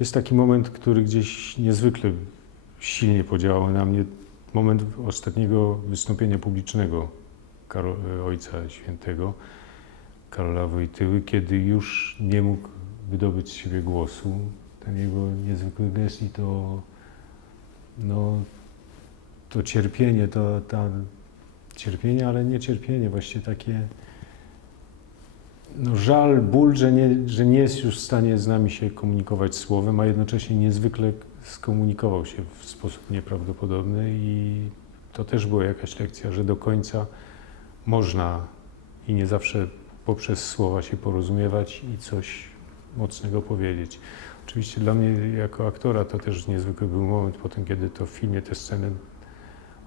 Jest taki moment, który gdzieś niezwykle silnie podziałał na mnie. Moment ostatniego wystąpienia publicznego Karo- Ojca Świętego, Karola Wojtyły, kiedy już nie mógł wydobyć z siebie głosu. Ten jego niezwykły gest i to, no, to cierpienie, to ta cierpienie, ale nie cierpienie, właściwie takie no żal, ból, że nie, że nie jest już w stanie z nami się komunikować słowem, a jednocześnie niezwykle skomunikował się w sposób nieprawdopodobny i to też była jakaś lekcja, że do końca można i nie zawsze poprzez słowa się porozumiewać i coś mocnego powiedzieć. Oczywiście dla mnie jako aktora to też niezwykły był moment potem, kiedy to w filmie te sceny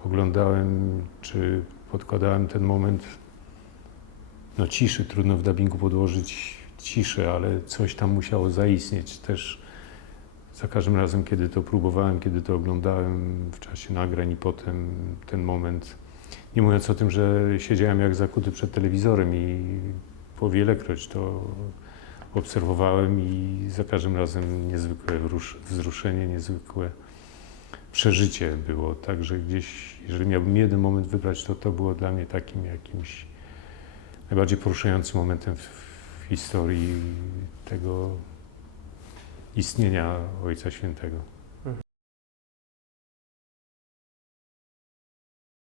oglądałem, czy podkładałem ten moment no ciszy, trudno w dubbingu podłożyć ciszę, ale coś tam musiało zaistnieć też. Za każdym razem, kiedy to próbowałem, kiedy to oglądałem w czasie nagrań i potem ten moment, nie mówiąc o tym, że siedziałem jak zakuty przed telewizorem i po wielekroć to obserwowałem i za każdym razem niezwykłe wzruszenie, niezwykłe przeżycie było. Także gdzieś, jeżeli miałbym jeden moment wybrać, to to było dla mnie takim jakimś najbardziej poruszającym momentem w, w historii tego istnienia Ojca Świętego.